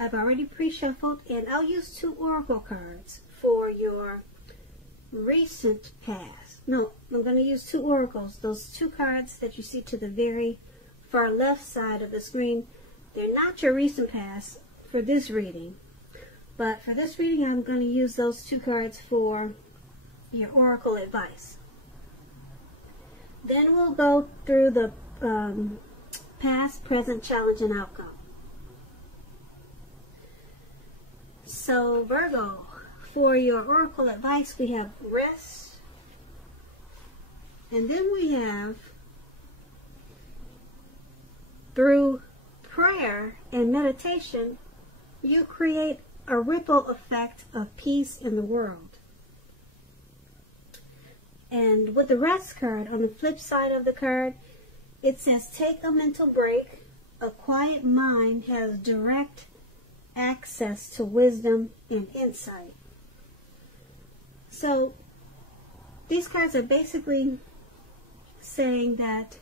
I've already pre-shuffled, and I'll use 2 oracle cards for your recent past. No, I'm going to use 2 oracles. Those 2 cards that you see to the very far left side of the screen, they're not your recent past for this reading. But for this reading, I'm going to use those 2 cards for your oracle advice. Then we'll go through the past, present, challenge, and outcome. So Virgo, for your oracle advice, we have rest, and then we have through prayer and meditation, you create a ripple effect of peace in the world. And with the rest card, on the flip side of the card, it says take a mental break. A quiet mind has direct access to wisdom and insight. So these cards are basically saying that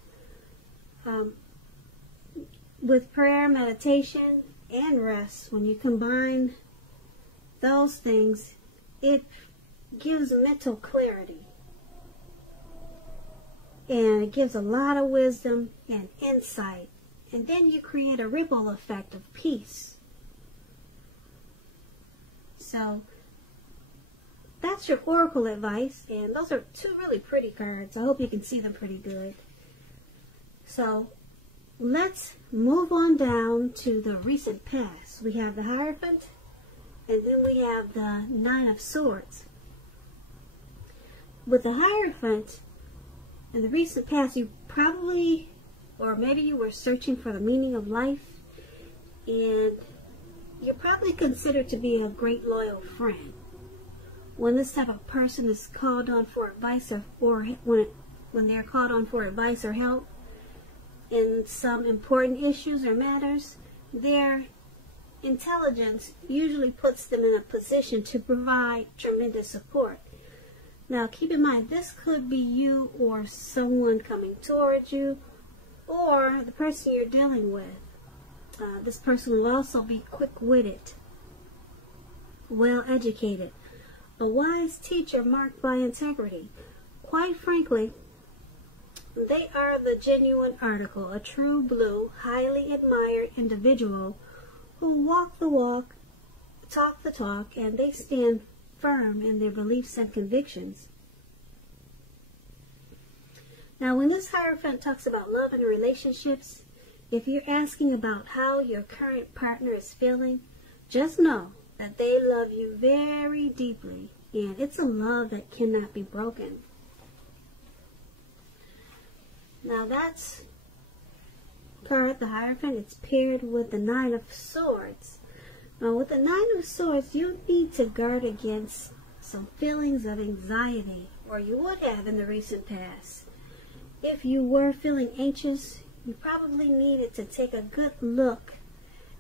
with prayer, meditation, and rest, when you combine those things, it gives mental clarity. And it gives a lot of wisdom and insight. And then you create a ripple effect of peace. So that's your oracle advice. And those are 2 really pretty cards. I hope you can see them pretty good. So let's move on down to the recent past. We have the Hierophant, and then we have the 9 of Swords. With the Hierophant, in the recent past, you probably, or maybe you were searching for the meaning of life, and you're probably considered to be a great loyal friend. When this type of person is called on for advice, or when they're called on for advice or help in some important issues or matters, their intelligence usually puts them in a position to provide tremendous support. Now, keep in mind, this could be you or someone coming towards you, or the person you're dealing with. This person will also be quick-witted, well-educated, a wise teacher marked by integrity. Quite frankly, they are the genuine article, a true blue, highly admired individual who walk the walk, talk the talk, and they stand firm in their beliefs and convictions. Now, when this Hierophant talks about love and relationships, if you're asking about how your current partner is feeling, just know that they love you very deeply, and it's a love that cannot be broken. Now, that's card, the Hierophant. It's paired with the 9 of Swords. Now, with the 9 of Swords, you need to guard against some feelings of anxiety, or you would have in the recent past. If you were feeling anxious, you probably needed to take a good look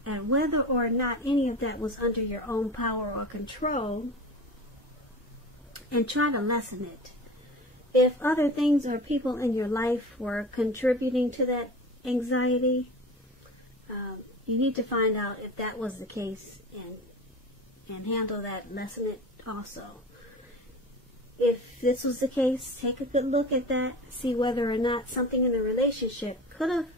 at whether or not any of that was under your own power or control, and try to lessen it. If other things or people in your life were contributing to that anxiety, you need to find out if that was the case and handle that, lessen it also. If this was the case, take a good look at that, see whether or not something in the relationship could have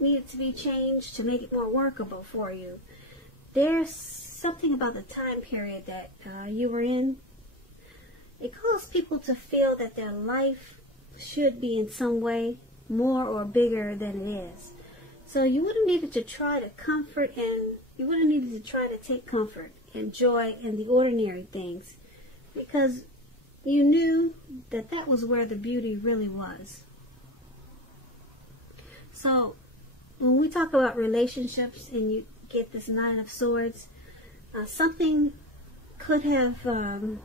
needed to be changed to make it more workable for you. There's something about the time period that you were in. It caused people to feel that their life should be in some way more or bigger than it is. So you would have needed to try to comfort, and you would have needed to try to take comfort and joy in the ordinary things, because you knew that that was where the beauty really was. So when we talk about relationships and you get this 9 of Swords, something could have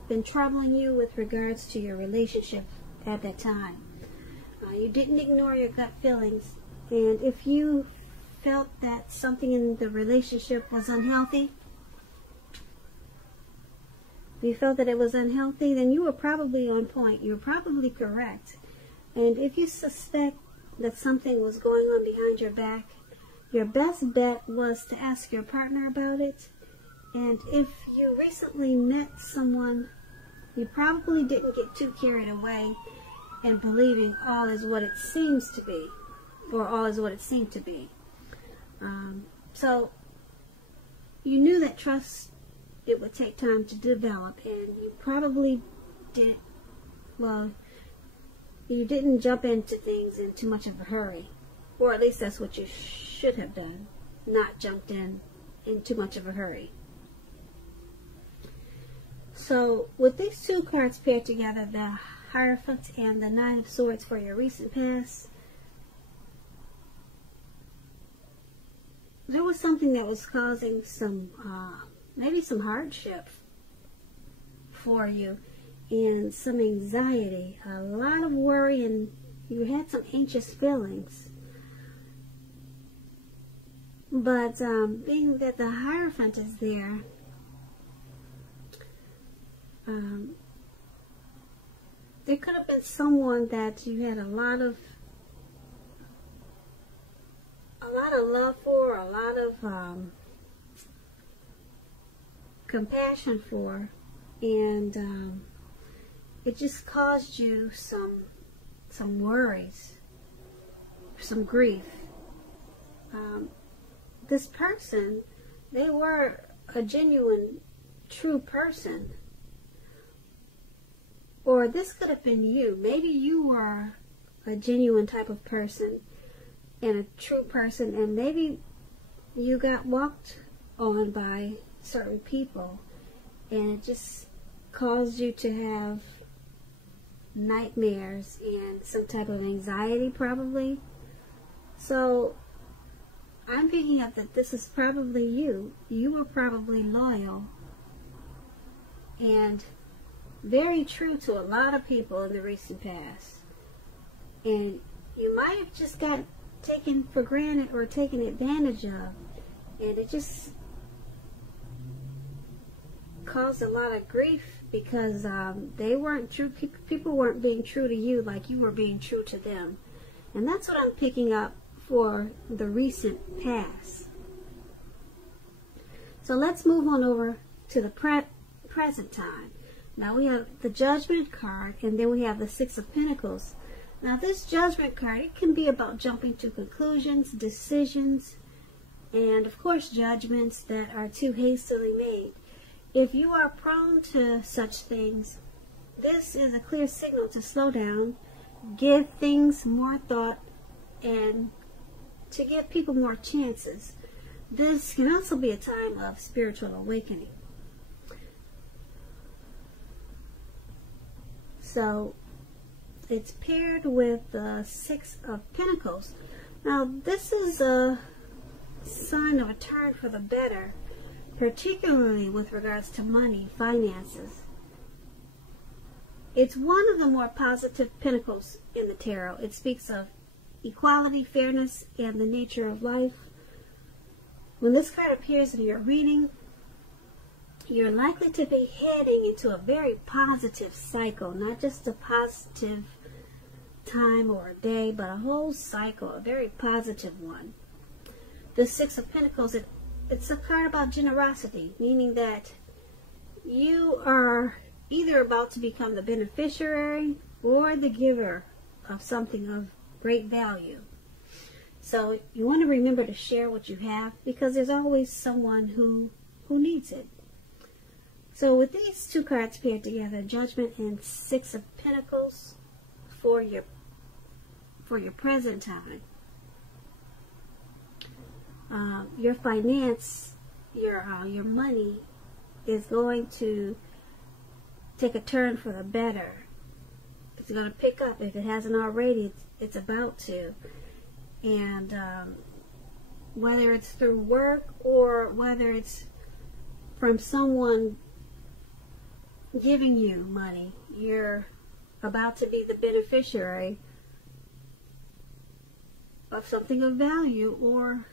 been troubling you with regards to your relationship at that time. You didn't ignore your gut feelings, and if you felt that something in the relationship was unhealthy, if you felt that it was unhealthy, then you were probably on point. You were probably correct. And if you suspect that something was going on behind your back, your best bet was to ask your partner about it. And if you recently met someone, you probably didn't get too carried away in believing all is what it seems to be, or all is what it seemed to be. So you knew that trust, it would take time to develop, and you probably didn't, well, you didn't jump into things in too much of a hurry. Or at least that's what you should have done, not jumped in too much of a hurry. So with these two cards paired together, the Hierophant and the Nine of Swords for your recent past, there was something that was causing some, maybe some hardship for you and some anxiety, a lot of worry, and you had some anxious feelings. But being that the Hierophant is there, there could have been someone that you had a lot of love for, a lot of compassion for, and it just caused you some worries, some grief. This person, they were a genuine, true person. Or this could have been you. Maybe you were a genuine type of person and a true person, and maybe you got walked on by certain people, and it just caused you to have nightmares and some type of anxiety, probably. So I'm picking up that this is probably you. You were probably loyal and very true to a lot of people in the recent past. And you might have just got taken for granted or taken advantage of. And it just caused a lot of grief because they weren't true. People weren't being true to you like you were being true to them. And that's what I'm picking up for the recent past. So let's move on over to the present time. Now we have the Judgment card, and then we have the Six of Pentacles. Now this Judgment card, it can be about jumping to conclusions, decisions, and of course judgments that are too hastily made. If you are prone to such things, this is a clear signal to slow down, give things more thought, and to give people more chances. This can also be a time of spiritual awakening. So it's paired with the Six of Pentacles. Now this is a sign of a turn for the better, particularly with regards to money, finances. It's one of the more positive pentacles in the tarot. It speaks of equality, fairness, and the nature of life. When this card appears in your reading, you're likely to be heading into a very positive cycle, not just a positive time or a day, but a whole cycle, a very positive one. The Six of Pentacles, it's a card about generosity, meaning that you are either about to become the beneficiary or the giver of something of great value. So you want to remember to share what you have, because there's always someone who needs it. So with these two cards paired together, Judgment and Six of Pentacles for your present time, your finance, your money is going to take a turn for the better. It's going to pick up. If it hasn't already, it's about to. And whether it's through work or whether it's from someone giving you money, you're about to be the beneficiary of something of value, or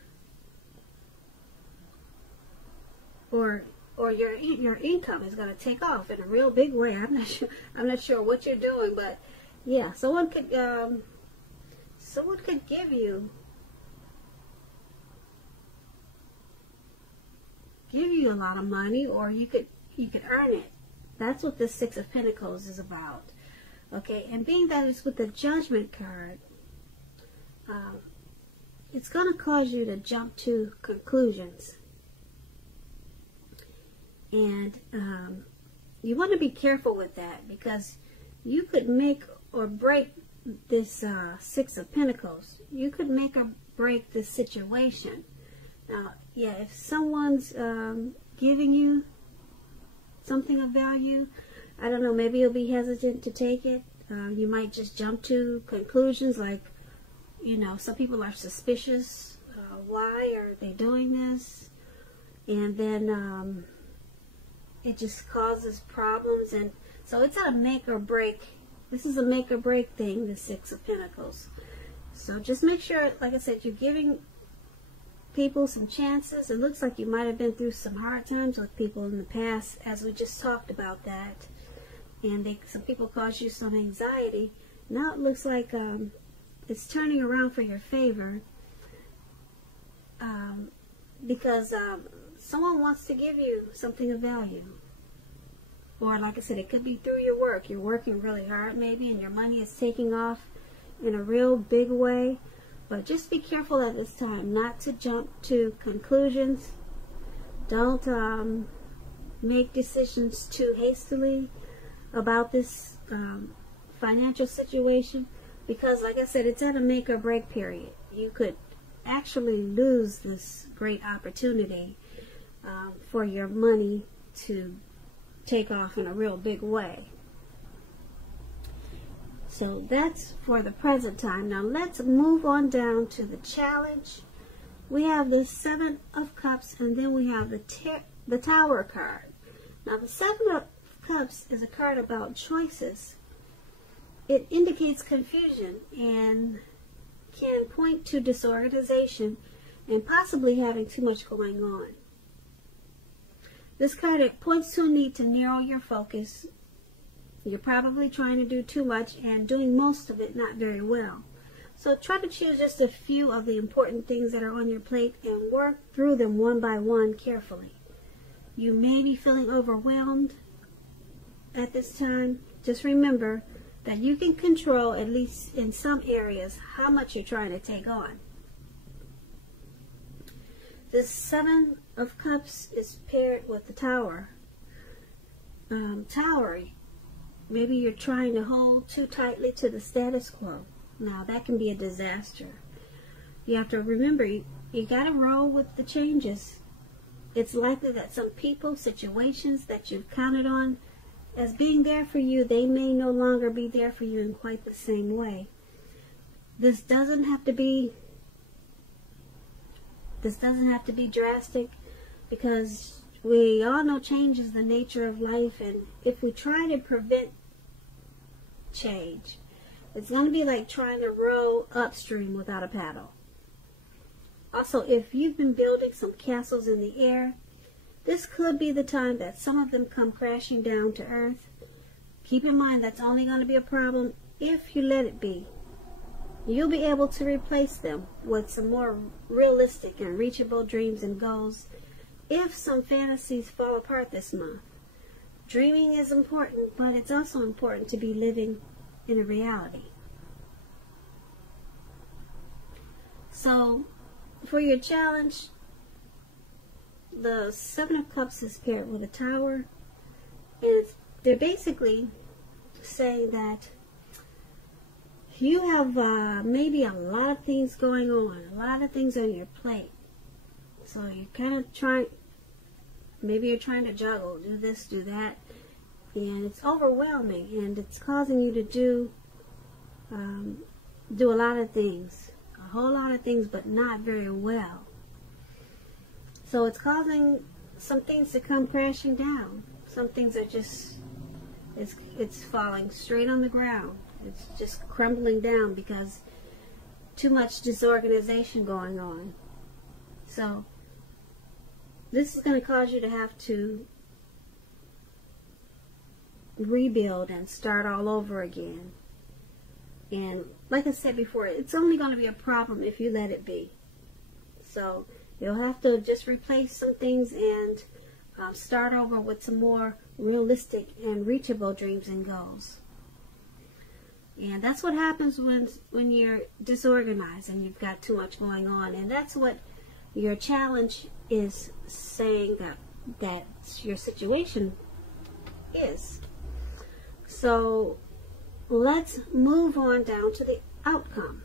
your income is going to take off in a real big way. I'm not sure what you're doing, but yeah, someone could give you give you a lot of money, or you could earn it. That's what the Six of Pentacles is about. Okay, and being that it's with the Judgment card, it's going to cause you to jump to conclusions. And you want to be careful with that, because you could make or break this Six of Pentacles. You could make or break this situation. Now, yeah, if someone's giving you something of value, I don't know, maybe you'll be hesitant to take it. You might just jump to conclusions like, you know, some people are suspicious. Why are they doing this? And then it just causes problems. And so it's a make or break. This is a make or break thing, the Six of Pentacles. So just make sure, like I said, you're giving people some chances. It looks like you might have been through some hard times with people in the past, as we just talked about that. And some people caused you some anxiety. Now it looks like it's turning around for your favor, because someone wants to give you something of value. Or like I said, it could be through your work. You're working really hard maybe, and your money is taking off in a real big way. But just be careful at this time not to jump to conclusions. Don't make decisions too hastily about this financial situation, because like I said, it's at a make or break period. You could actually lose this great opportunity for your money to take off in a real big way. So that's for the present time. Now let's move on down to the challenge. We have the Seven of Cups, and then we have the Tower card. Now the Seven of Cups is a card about choices. It indicates confusion and can point to disorganization and possibly having too much going on. This card, it points to a need to narrow your focus. You're probably trying to do too much and doing most of it not very well. So try to choose just a few of the important things that are on your plate and work through them one by one carefully. You may be feeling overwhelmed at this time. Just remember that you can control, at least in some areas, how much you're trying to take on. This Seven of Cups is paired with the Tower. Tower, maybe you're trying to hold too tightly to the status quo. Now that can be a disaster. You have to remember, you got to roll with the changes. It's likely that some people, situations that you've counted on as being there for you, they may no longer be there for you in quite the same way. This doesn't have to be drastic, because we all know change is the nature of life, and if we try to prevent change, it's going to be like trying to row upstream without a paddle. Also, if you've been building some castles in the air, this could be the time that some of them come crashing down to earth. Keep in mind that's only going to be a problem if you let it be. You'll be able to replace them with some more realistic and reachable dreams and goals if some fantasies fall apart this month. Dreaming is important, but it's also important to be living in a reality. So, for your challenge, the Seven of Cups is paired with a Tower, and they're basically saying that you have maybe a lot of things going on, a lot of things on your plate. So you're kind of maybe you're trying to juggle, do this, do that, and it's overwhelming, and it's causing you to do a lot of things, a whole lot of things, but not very well. So it's causing some things to come crashing down. Some things are just, it's falling straight on the ground. It's just crumbling down because too much disorganization going on. So this is going to cause you to have to rebuild and start all over again. And like I said before, it's only going to be a problem if you let it be. So You'll have to just replace some things and start over with some more realistic and reachable dreams and goals. And that's what happens when you're disorganized and you've got too much going on. And that's what your challenge is saying that your situation is. So let's move on down to the outcome.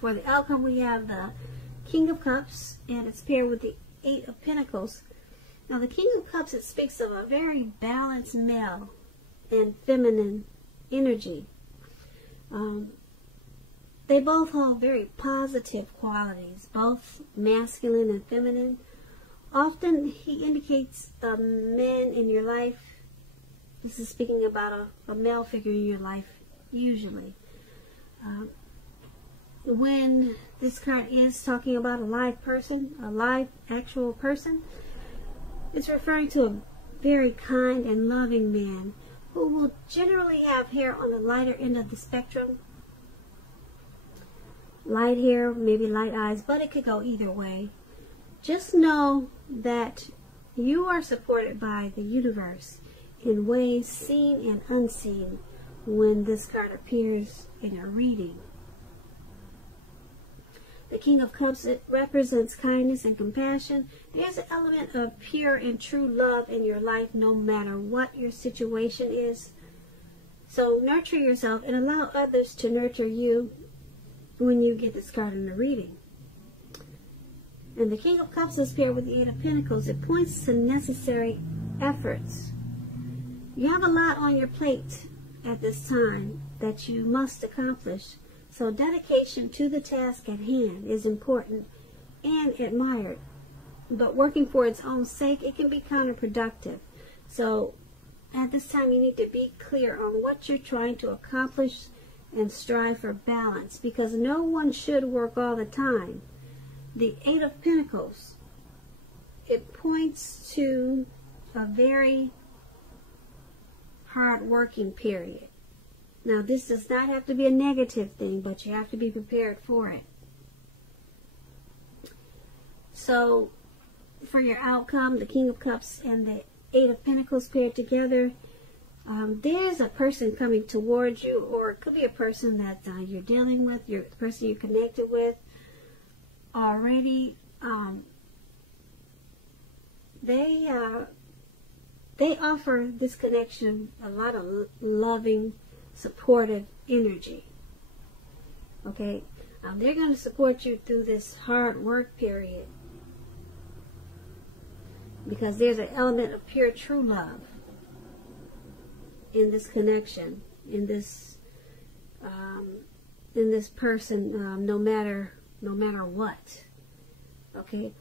For the outcome, we have the King of Cups, and it's paired with the Eight of Pentacles. Now, the King of Cups, it speaks of a very balanced male and feminine energy. They both hold very positive qualities, both masculine and feminine. Often, he indicates men in your life. This is speaking about a male figure in your life, usually. When this card is talking about a live person, a live actual person, it's referring to a very kind and loving man who will generally have hair on the lighter end of the spectrum. Light hair, maybe light eyes, but it could go either way. Just know that you are supported by the universe in ways seen and unseen when this card appears in a reading. The King of Cups, it represents kindness and compassion. There's an element of pure and true love in your life no matter what your situation is. So nurture yourself and allow others to nurture you when you get this card in the reading. And the King of Cups is paired with the Eight of Pentacles. It points to necessary efforts. You have a lot on your plate at this time that you must accomplish. So dedication to the task at hand is important and admired. But working for its own sake, it can be counterproductive. So at this time, you need to be clear on what you're trying to accomplish and strive for balance, because no one should work all the time. The Eight of Pentacles, it points to a very hard working period. Now, this does not have to be a negative thing, but you have to be prepared for it. So, for your outcome, the King of Cups and the Eight of Pentacles paired together, there's a person coming towards you, or it could be a person that you're dealing with, the person you're connected with already. They offer this connection a lot of loving, supportive energy. Okay, they're going to support you through this hard work period, because there's an element of pure true love in this connection, in this person, no matter what. Okay,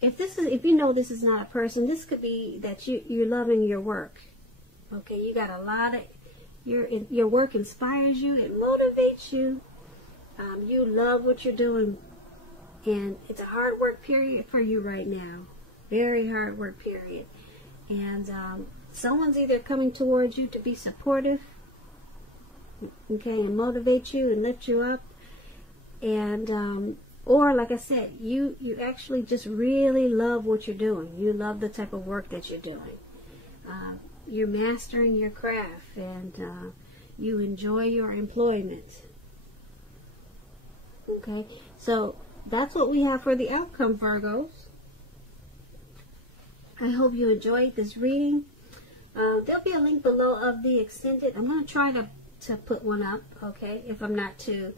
if you know this is not a person, this could be that you're loving your work. Okay, you got a lot of your work inspires you, it motivates you. You love what you're doing, and it's a hard work period for you right now. Very hard work period. And someone's either coming towards you to be supportive, okay, and motivate you and lift you up, and or like I said, you actually just really love what you're doing. You love the type of work that you're doing. You're mastering your craft, and you enjoy your employment. Okay, so that's what we have for the outcome, Virgos. I hope you enjoyed this reading. There'll be a link below of the extended. I'm going to try to put one up, okay, if I'm not too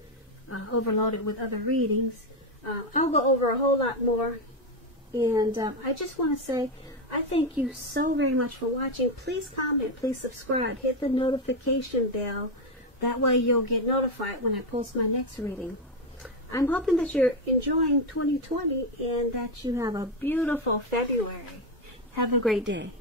overloaded with other readings. I'll go over a whole lot more. And I just want to say, I thank you so very much for watching. Please comment, please subscribe, hit the notification bell. That way you'll get notified when I post my next reading. I'm hoping that you're enjoying 2020 and that you have a beautiful February. Have a great day.